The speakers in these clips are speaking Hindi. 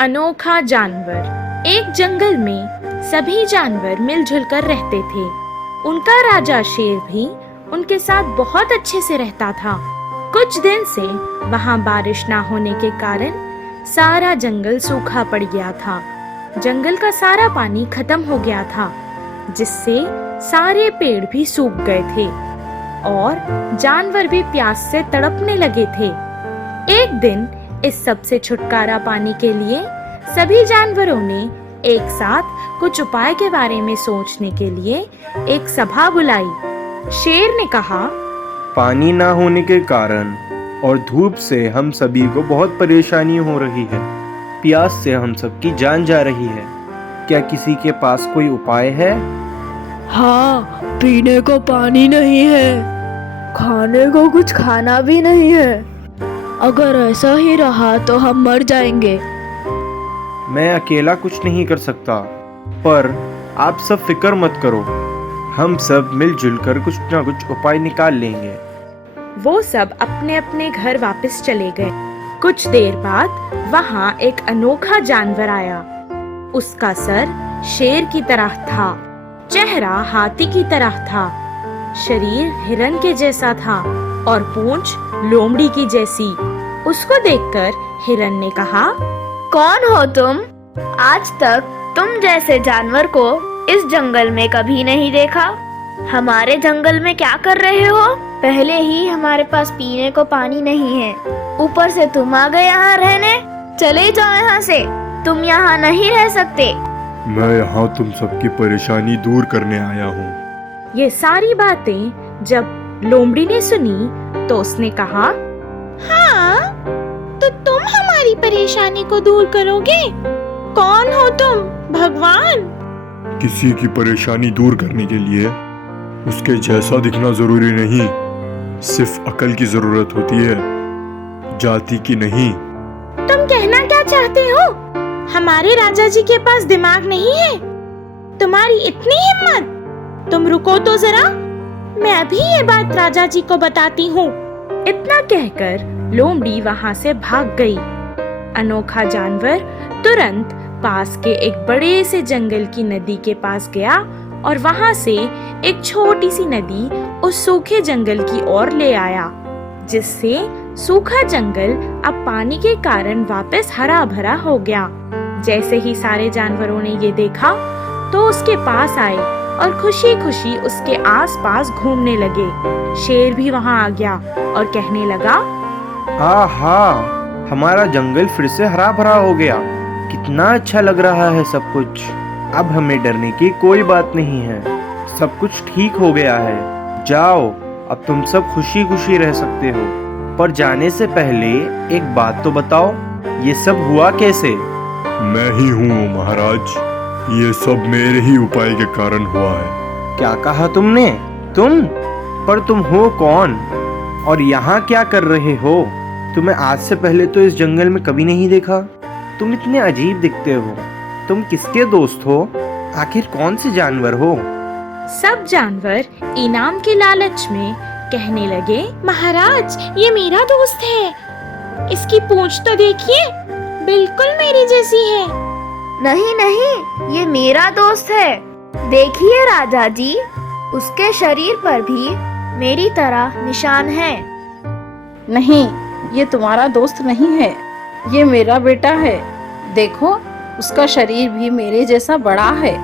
अनोखा जानवर। एक जंगल में सभी जानवर मिलजुल कर रहते थे। उनका राजा शेर भी उनके साथ बहुत अच्छे से रहता था। कुछ दिन से वहाँ बारिश ना होने के कारण सारा जंगल सूखा पड़ गया था। जंगल का सारा पानी खत्म हो गया था, जिससे सारे पेड़ भी सूख गए थे और जानवर भी प्यास से तड़पने लगे थे। एक दिन इस सब से छुटकारा पाने के लिए सभी जानवरों ने एक साथ कुछ उपाय के बारे में सोचने के लिए एक सभा बुलाई। शेर ने कहा, पानी ना होने के कारण और धूप से हम सभी को बहुत परेशानी हो रही है। प्यास से हम सबकी जान जा रही है। क्या किसी के पास कोई उपाय है? हाँ, पीने को पानी नहीं है, खाने को कुछ खाना भी नहीं है। अगर ऐसा ही रहा तो हम मर जाएंगे। मैं अकेला कुछ नहीं कर सकता, पर आप सब फिक्र मत करो। हम सब मिलजुल कर कुछ ना कुछ उपाय निकाल लेंगे। वो सब अपने अपने घर वापस चले गए। कुछ देर बाद वहाँ एक अनोखा जानवर आया। उसका सर शेर की तरह था, चेहरा हाथी की तरह था, शरीर हिरन के जैसा था और पूंछ लोमड़ी की जैसी। उसको देखकर हिरन ने कहा, कौन हो तुम? आज तक तुम जैसे जानवर को इस जंगल में कभी नहीं देखा। हमारे जंगल में क्या कर रहे हो? पहले ही हमारे पास पीने को पानी नहीं है, ऊपर से तुम आ गए यहाँ रहने। चले जाओ यहाँ से, तुम यहाँ नहीं रह सकते। मैं यहाँ तुम सबकी परेशानी दूर करने आया हूँ। ये सारी बातें जब लोमड़ी ने सुनी तो उसने कहा, हाँ, तो तुम हमारी परेशानी को दूर करोगे? कौन हो तुम, भगवान? किसी की परेशानी दूर करने के लिए उसके जैसा दिखना जरूरी नहीं, सिर्फ अकल की जरूरत होती है, जाति की नहीं। तुम कहना क्या चाहते हो? हमारे राजा जी के पास दिमाग नहीं है? तुम्हारी इतनी हिम्मत? तुम रुको तो जरा, मैं अभी ये बात राजा जी को बताती हूँ। इतना कहकर लोमड़ी वहाँ से भाग गई। अनोखा जानवर तुरंत पास के एक बड़े से जंगल की नदी के पास गया और वहाँ से एक छोटी सी नदी उस सूखे जंगल की ओर ले आया, जिससे सूखा जंगल अब पानी के कारण वापस हरा भरा हो गया। जैसे ही सारे जानवरों ने ये देखा तो उसके पास आए और खुशी खुशी उसके आसपास घूमने लगे। शेर भी वहाँ आ गया और कहने लगा, आहा, हमारा जंगल फिर से हरा भरा हो गया। कितना अच्छा लग रहा है सब कुछ। अब हमें डरने की कोई बात नहीं है, सब कुछ ठीक हो गया है। जाओ, अब तुम सब खुशी खुशी रह सकते हो। पर जाने से पहले एक बात तो बताओ, ये सब हुआ कैसे? मैं ही हूँ महाराज, ये सब मेरे ही उपाय के कारण हुआ है। क्या कहा तुमने? तुम? पर तुम हो कौन और यहाँ क्या कर रहे हो? तुम्हें आज से पहले तो इस जंगल में कभी नहीं देखा। तुम इतने अजीब दिखते हो। तुम किसके दोस्त हो? आखिर कौन से जानवर हो? सब जानवर इनाम के लालच में कहने लगे, महाराज, ये मेरा दोस्त है। इसकी पूंछ तो देखिए, बिल्कुल मेरी जैसी है। नहीं नहीं, ये मेरा दोस्त है। देखिए राजा जी, उसके शरीर पर भी मेरी तरह निशान है। नहीं, ये तुम्हारा दोस्त नहीं है, ये मेरा बेटा है। देखो, उसका शरीर भी मेरे जैसा बड़ा है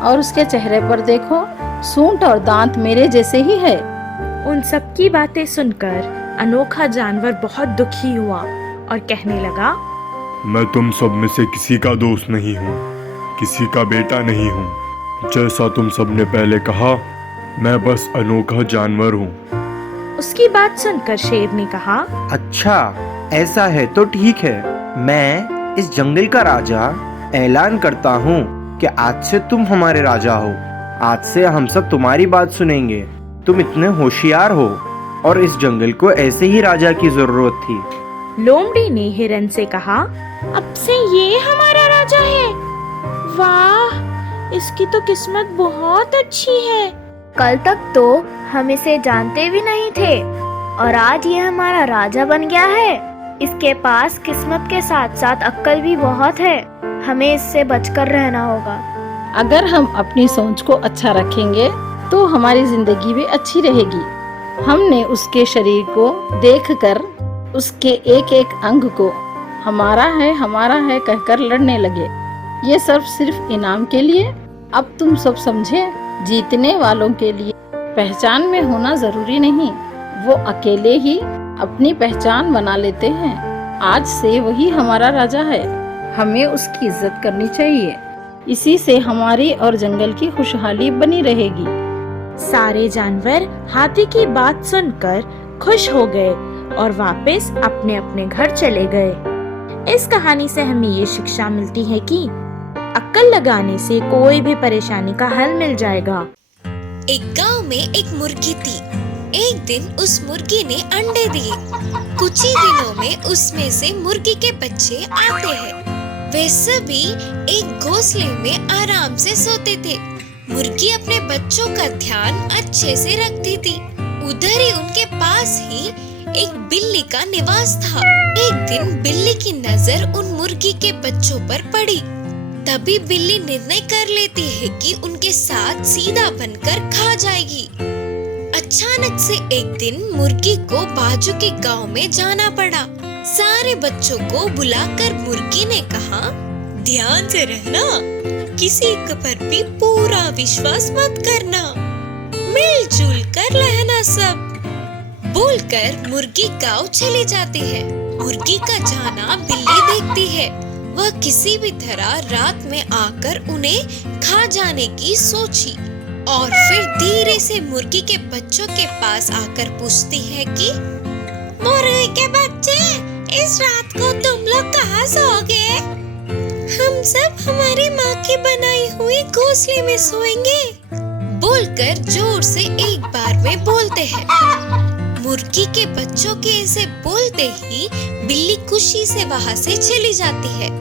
और उसके चेहरे पर देखो, सूंड और दांत मेरे जैसे ही है। उन सब की बातें सुनकर अनोखा जानवर बहुत दुखी हुआ और कहने लगा, मैं तुम सब में से किसी का दोस्त नहीं हूँ, किसी का बेटा नहीं हूँ। जैसा तुम सब ने पहले कहा, मैं बस अनोखा जानवर हूँ। उसकी बात सुनकर शेर ने कहा, अच्छा, ऐसा है तो ठीक है। मैं इस जंगल का राजा ऐलान करता हूँ कि आज से तुम हमारे राजा हो। आज से हम सब तुम्हारी बात सुनेंगे। तुम इतने होशियार हो और इस जंगल को ऐसे ही राजा की जरूरत थी। लोमड़ी ने हिरन से कहा, अब से ये हमारा राजा है। वाह, इसकी तो किस्मत बहुत अच्छी है। कल तक तो हम इसे जानते भी नहीं थे और आज ये हमारा राजा बन गया है। इसके पास किस्मत के साथ साथ अक्ल भी बहुत है। हमें इससे बचकर रहना होगा। अगर हम अपनी सोच को अच्छा रखेंगे तो हमारी जिंदगी भी अच्छी रहेगी। हमने उसके शरीर को देखकर उसके एक एक अंग को हमारा है कहकर लड़ने लगे। ये सब सिर्फ इनाम के लिए। अब तुम सब समझे, जीतने वालों के लिए पहचान में होना जरूरी नहीं, वो अकेले ही अपनी पहचान बना लेते हैं। आज से वही हमारा राजा है, हमें उसकी इज्जत करनी चाहिए। इसी से हमारी और जंगल की खुशहाली बनी रहेगी। सारे जानवर हाथी की बात सुनकर खुश हो गए और वापस अपने अपने घर चले गए। इस कहानी से हमें ये शिक्षा मिलती है कि अक्ल लगाने से कोई भी परेशानी का हल मिल जाएगा। एक गांव में एक मुर्गी थी। एक दिन उस मुर्गी ने अंडे दिए। कुछ ही दिनों में उसमें से मुर्गी के बच्चे आते हैं। वे सभी एक घोंसले में आराम से सोते थे। मुर्गी अपने बच्चों का ध्यान अच्छे से रखती थी। उधर ही उनके पास ही एक बिल्ली का निवास था। एक दिन बिल्ली की नजर उन मुर्गी के बच्चों पर पड़ी। तभी बिल्ली निर्णय कर लेती है कि उनके साथ सीधा बनकर खा जाएगी। अचानक से एक दिन मुर्गी को बाजू के गांव में जाना पड़ा। सारे बच्चों को बुलाकर मुर्गी ने कहा, ध्यान से रहना, किसी पर भी पूरा विश्वास मत करना, मिलजुल कर रहना सब। बोलकर मुर्गी गांव चली जाती है। मुर्गी का जाना बिल्ली देखती है। वह किसी भी तरह रात में आकर उन्हें खा जाने की सोची और फिर धीरे से मुर्गी के बच्चों के पास आकर पूछती है कि मुर्गी के बच्चे, इस रात को तुम लोग कहाँ सोओगे? हम सब हमारी माँ की बनाई हुई घोंसले में सोएंगे। बोलकर जोर से एक बार में बोलते हैं। मुर्गी के बच्चों के ऐसे बोलते ही बिल्ली खुशी से वहाँ से चली जाती है।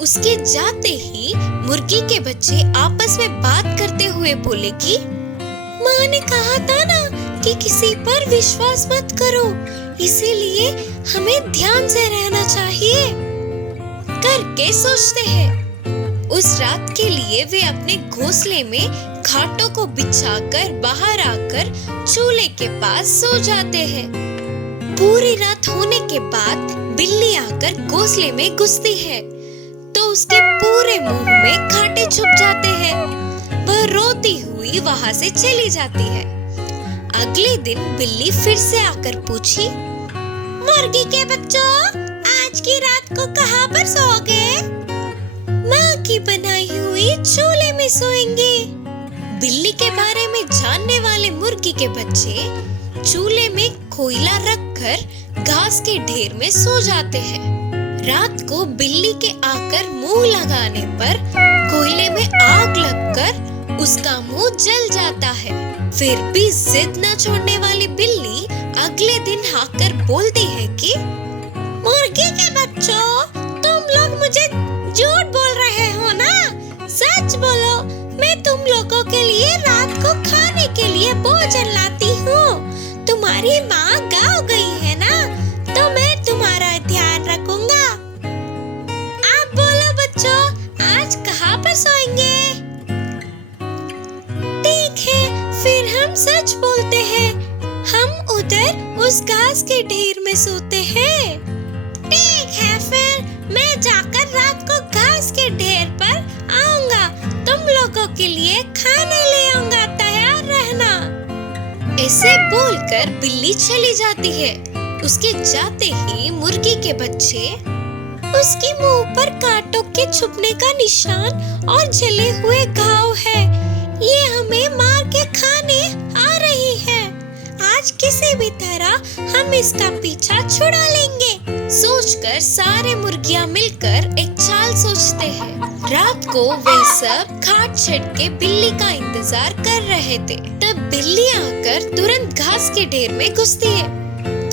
उसके जाते ही मुर्गी के बच्चे आपस में बात करते हुए बोले कि माँ ने कहा था ना कि किसी पर विश्वास मत करो, इसीलिए हमें ध्यान से रहना चाहिए करके सोचते हैं। उस रात के लिए वे अपने घोंसले में खाटों को बिछाकर बाहर आकर चूल्हे के पास सो जाते हैं। पूरी रात होने के बाद बिल्ली आकर घोंसले में घुसती है तो उसके पूरे मुंह में खाटे छुप जाते हैं। वह रोती हुई वहाँ से चली जाती है। अगले दिन बिल्ली फिर से आकर पूछी, मुर्गी के बच्चों, आज की रात को कहाँ पर सोओगे? माँ की बनाई हुई चूल्हे में सोएंगे। बिल्ली के बारे में जानने वाले मुर्गी के बच्चे चूल्हे में कोयला रखकर घास के ढेर में सो जाते हैं। रात को बिल्ली के आकर मुंह लगाने पर कोयले में आग लगकर उसका मुंह जल जाता है। फिर भी जिद न छोड़ने वाली बिल्ली अगले दिन आकर बोलती है कि मुर्गी के बच्चों, तुम लोग मुझे झूठ बोल रहे हो ना? सच बोलो, मैं तुम लोगों के लिए रात को खाने के लिए भोजन लाती हूँ। तुम्हारी माँ गाँव गई है ना, तो मैं तुम्हारा ध्यान रखूंगा। आप बोलो बच्चों, आज कहाँ पर सोएंगे? ठीक है, फिर हम सच बोलते हैं। हम उधर उस घास के ढेर में सोते हैं। ठीक है, फिर मैं जाकर रात को घास के ढेर पर आऊंगा। तुम लोगों के लिए खाने ले आऊंगा, तैयार रहना। ऐसे बोलकर बिल्ली चली जाती है। उसके जाते ही मुर्गी के बच्चे उसके मुंह पर कांटों के छुपने का निशान और जले हुए घाव है। ये हमें मार के खाने आ रही है। आज किसी भी तरह हम इसका पीछा छुड़ा लेंगे। सोचकर सारे मुर्गियां मिलकर एक चाल सोचते हैं। रात को वे सब खाट छट के बिल्ली का इंतजार कर रहे थे। तब बिल्ली आकर तुरंत घास के ढेर में घुसती है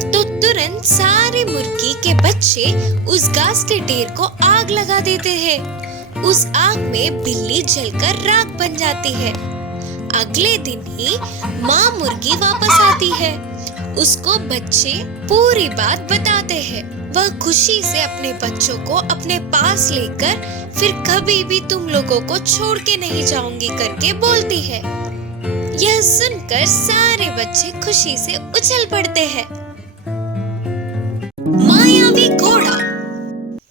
तो तुरंत सारे मुर्गी के बच्चे उस घास के ढेर को आग लगा देते हैं। उस आग में बिल्ली जलकर राख बन जाती है। अगले दिन ही माँ मुर्गी वापस आती है। उसको बच्चे पूरी बात बताते हैं। वह खुशी से अपने बच्चों को अपने पास लेकर फिर कभी भी तुम लोगों को छोड़ के नहीं जाऊंगी करके बोलती है। यह सुनकर सारे बच्चे खुशी से उछल पड़ते हैं। मायावी घोड़ा।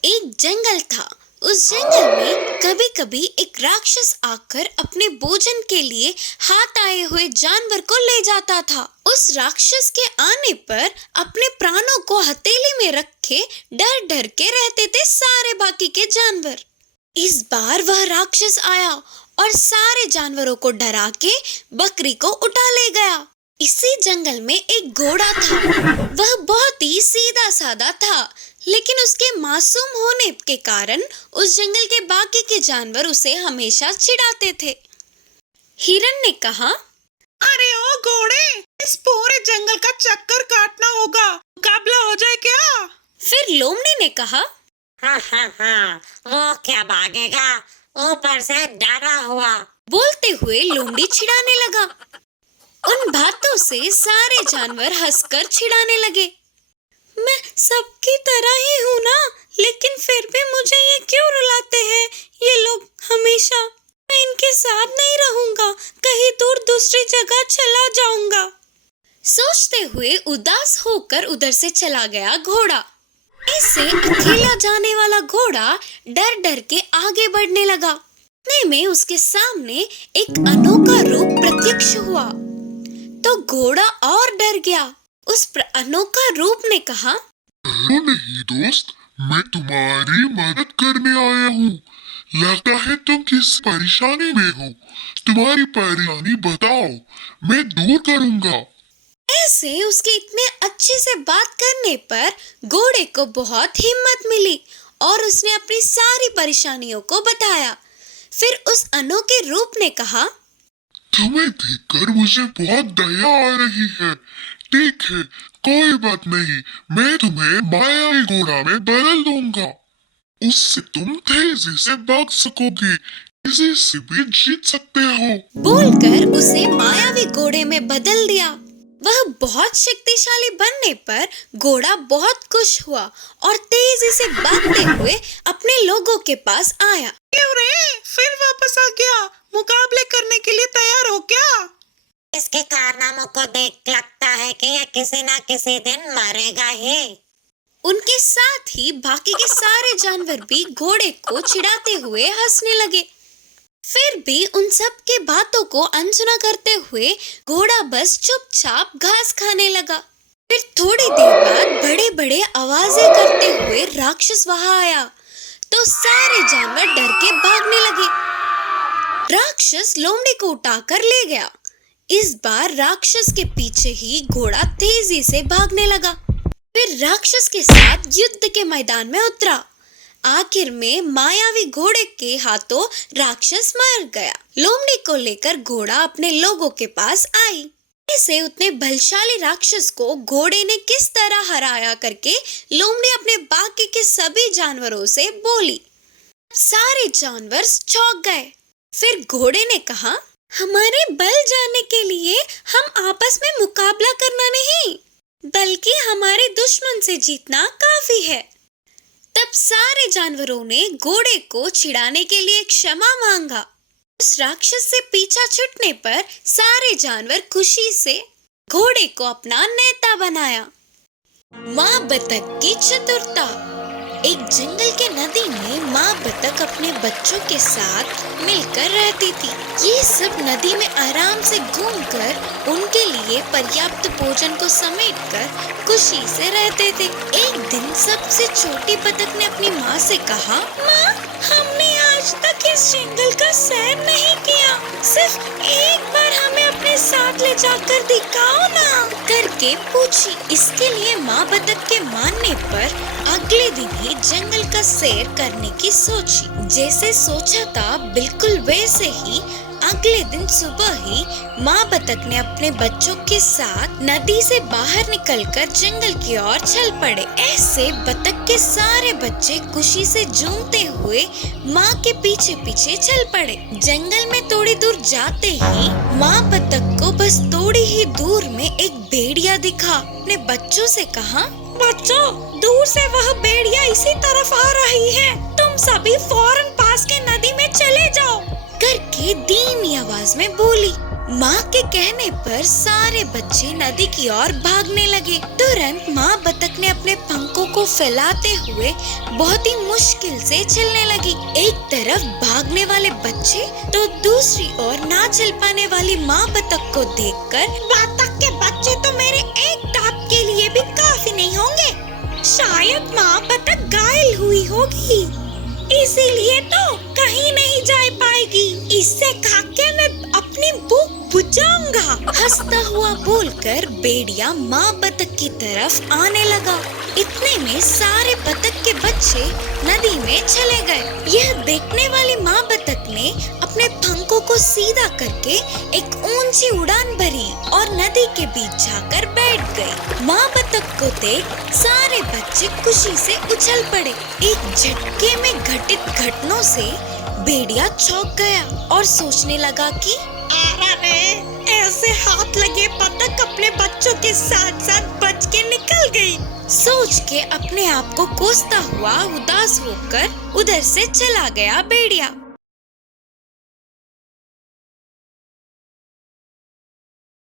एक जंगल था। उस जंगल में कभी कभी एक राक्षस आकर अपने भोजन के लिए हाथ आए हुए जानवर को ले जाता था। उस राक्षस के आने पर अपने प्राणों को हथेली में रखे डर डर के रहते थे सारे बाकी के जानवर। इस बार वह राक्षस आया और सारे जानवरों को डरा के बकरी को उठा ले गया। इसी जंगल में एक घोड़ा था। वह बहुत ही सीधा साधा था, लेकिन उसके मासूम होने के कारण उस जंगल के बाकी के जानवर उसे हमेशा चिढ़ाते थे। हिरन ने कहा, अरे ओ घोड़े, इस पूरे जंगल का चक्कर काटना होगा, मुकाबला हो जाए क्या? फिर लोमड़ी ने कहा, हाँ, वो क्या भागेगा, ऊपर से डरा हुआ। बोलते हुए लोमड़ी चिढ़ाने लगा। उन बातों से सारे जानवर हंसकर चिढ़ाने लगे। मैं सबकी तरह ही हूँ ना, लेकिन फिर भी मुझे ये क्यों रुलाते हैं ये लोग हमेशा? मैं इनके साथ नहीं रहूंगा, कहीं दूर दूसरी जगह चला जाऊंगा। सोचते हुए उदास होकर उधर से चला गया घोड़ा। ऐसे अकेला जाने वाला घोड़ा डर डर के आगे बढ़ने लगा। इतने में उसके सामने एक अनोखा रूप प्रत्यक्ष हुआ तो घोड़ा और डर गया। उस अनोखा रूप ने कहा, नहीं दोस्त, मैं तुम्हारी मदद करने आया हूँ। लगता है तुम किस परेशानी में हो। तुम्हारी परेशानी बताओ, मैं दूर करूँगा। ऐसे उसके इतने अच्छे से बात करने पर घोड़े को बहुत हिम्मत मिली और उसने अपनी सारी परेशानियों को बताया। फिर उस अनोखे रूप ने कहा, तुम्हें देखकर मुझे बहुत दया आ रही है। ठीक है, कोई बात नहीं, मैं तुम्हें मायावी घोड़ा में बदल दूंगा। उससे तुम तेजी से भाग सकोगे, किसी से भी जीत सकते हो। बोलकर उसे मायावी घोड़े में बदल दिया। वह बहुत शक्तिशाली बनने पर घोड़ा बहुत खुश हुआ और तेजी से भागते हुए अपने लोगों के पास आया। क्यों रे, फिर वापस आ गया? मुकाबले करने के लिए तैयार हो क्या? इसके कारनामों को देख लगता है कि यह किसी न किसी दिन मरेगा ही। उनके साथ ही बाकी के सारे जानवर भी घोड़े को चिढ़ाते हुए हंसने लगे। फिर भी उन सब के बातों को अनसुना करते हुए घोड़ा बस चुपचाप घास खाने लगा। फिर थोड़ी देर बाद बड़े बड़े आवाजें करते हुए राक्षस वहां आया तो सारे जानवर डर के भागने लगे। राक्षस लोमड़ी को उठाकर ले गया। इस बार राक्षस के पीछे ही घोड़ा तेजी से भागने लगा। फिर राक्षस के साथ युद्ध के मैदान में उतरा। आखिर में मायावी घोड़े के हाथों राक्षस मर गया। लोमड़ी को लेकर घोड़ा अपने लोगों के पास आई। ऐसे उतने बलशाली राक्षस को घोड़े ने किस तरह हराया करके लोमड़ी अपने बाकी के सभी जानवरों से बोली। सारे जानवर चौंक गए। फिर घोड़े ने कहा, हमारे बल जानने के लिए हम आपस में मुकाबला करना नहीं, बल्कि हमारे दुश्मन से जीतना काफी है। तब सारे जानवरों ने घोड़े को छिड़ाने के लिए क्षमा मांगा। उस राक्षस से पीछा छूटने पर सारे जानवर खुशी से घोड़े को अपना नेता बनाया। माँ बतख की चतुरता। एक जंगल के नदी में माँ बतख अपने बच्चों के साथ मिलकर रहती थी। ये सब नदी में आराम से घूमकर उनके लिए पर्याप्त भोजन को समेटकर खुशी से रहते थे। एक दिन सबसे छोटी बतख ने अपनी माँ से कहा, माँ, हमने आज तक इस जंगल का सैर नहीं किया, सिर्फ एक बार हमें अपने साथ ले जाकर दिखाओ ना, करके पूछी। इसके लिए माँ बतख के मानने पर अगले दिन ही जंगल का सैर करने की सोची। जैसे सोचा था बिल्कुल वैसे ही अगले दिन सुबह ही माँ बतख ने अपने बच्चों के साथ नदी से बाहर निकलकर जंगल की ओर चल पड़े। ऐसे बतख के सारे बच्चे खुशी से झूमते हुए माँ के पीछे पीछे चल पड़े। जंगल में थोड़ी दूर जाते ही माँ बतख को बस थोड़ी ही दूर में एक भेड़िया दिखा। अपने बच्चों से कहा, बच्चों, दूर से वह भेड़िया इसी तरफ आ रही है। तुम सभी फौरन पास के नदी में चले जाओ करके धीमी आवाज में बोली। माँ के कहने पर सारे बच्चे नदी की ओर भागने लगे। तुरंत माँ बतख ने अपने पंखों को फैलाते हुए बहुत ही मुश्किल से चलने लगी। एक तरफ भागने वाले बच्चे तो दूसरी ओर ना चल पाने वाली माँ बतख को देखकर, बतख के बच्चे तो मेरे एक टाप के लिए भी काफी नहीं होंगे। शायद माँ बतख घायल हुई होगी, इसीलिए तो कहीं नहीं जा पाएगी। इससे खाके मैं अपनी भूख बुझाऊंगा। हंसता हुआ बोलकर भेड़िया माँ बतख की तरफ आने लगा। इतने में सारे बतख के बच्चे नदी में चले गए। यह देखने वाली माँ बतख ने अपने पंखों को सीधा करके एक ऊंची उड़ान भरी और नदी के बीच जाकर बैठ गई। माँ बतख को देख सारे बच्चे खुशी से उछल पड़े। एक झटके में घटित घटनाओं से भेड़िया चौंक गया और सोचने लगा कि अरे ऐसे हाथ लगे बतख अपने बच्चों के साथ साथ बच के निकल गई। सोच के अपने आप को कोसता हुआ उदास होकर उधर से चला गया भेड़िया।